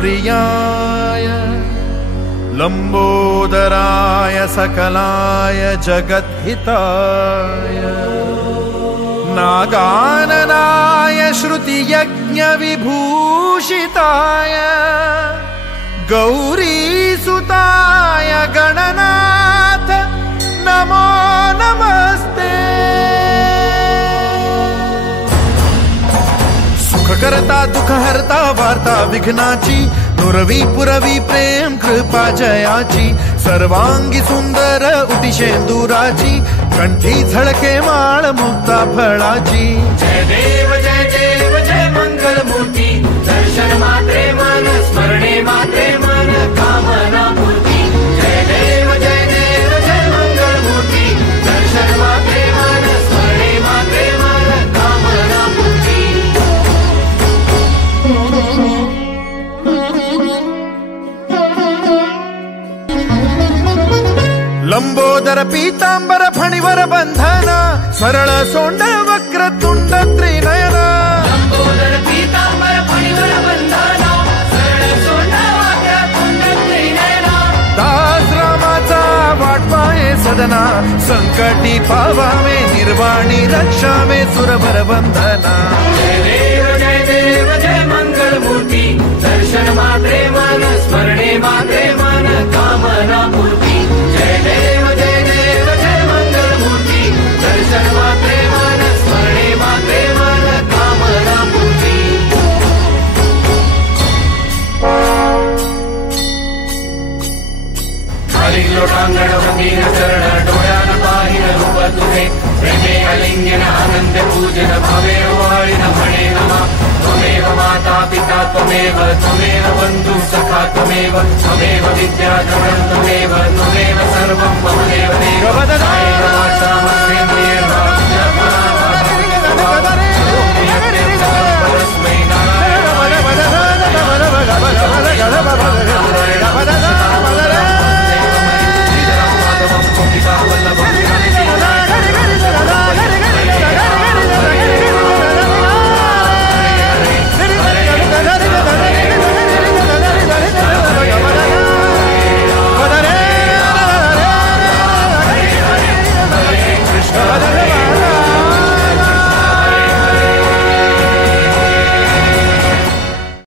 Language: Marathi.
प्रियाय लंबोदराय सकलाय जगद्हिताय नागाननाय श्रुतियज्ञविभूषिताय गौरीसुताय गणनाथ नमो नमस्ते। सुखकर्ता दुःखहर्ता वार्ता विघ्नाची नुरवी पुरवी प्रेम कृपा जयाची सर्वांगी सुंदर उटिशेंदुराची कंठी झळके माळ मुक्ता फळाची। जय देव जय देव जय मंगलमूर्ती दर्शन मात्रे मन स्मरणे मात्रे मन कामना पूर्ती। जय देव जय देव जय मंगलमूर्ती दर्शन मात्रे मन स्मरणे मात्रे मन कामना पूर्ती। लंबोदर पीतांबर फणीवर बंधना सरळ सोंड वक्रतुंड त्रिनयना। लंबोदर पीतांबर फणीवर बंधना सरळ सोंड वक्रतुंड त्रिनयना। दास रामाचा वाटपाये सदना संकटी पावावे निर्वाणी रक्षावे सुरभर बंधना। जय देव जय मंगलमूर्ती दर्शन मात्रे मन स्मरणे मात्रे मन कामना पूर्ती। जय देव जय मंगलमूर्ती दर्शन मात्रे मन स्मरणे मात्रे मन कामना पूर्ती। हरिं लोटांगण भंगीन चरण डोळ्यान पाहिन रूप तुझे प्रेमे अलिंगन आनंद पूजन भवे वाळीन म्हणे नमा। त्वमेव माता पिता त्वमेव त्वमेव बंधु सखा त्वमेव त्वमेव विद्या द्रवणं त्वमेव त्वमेव सर्वं मम देव देव।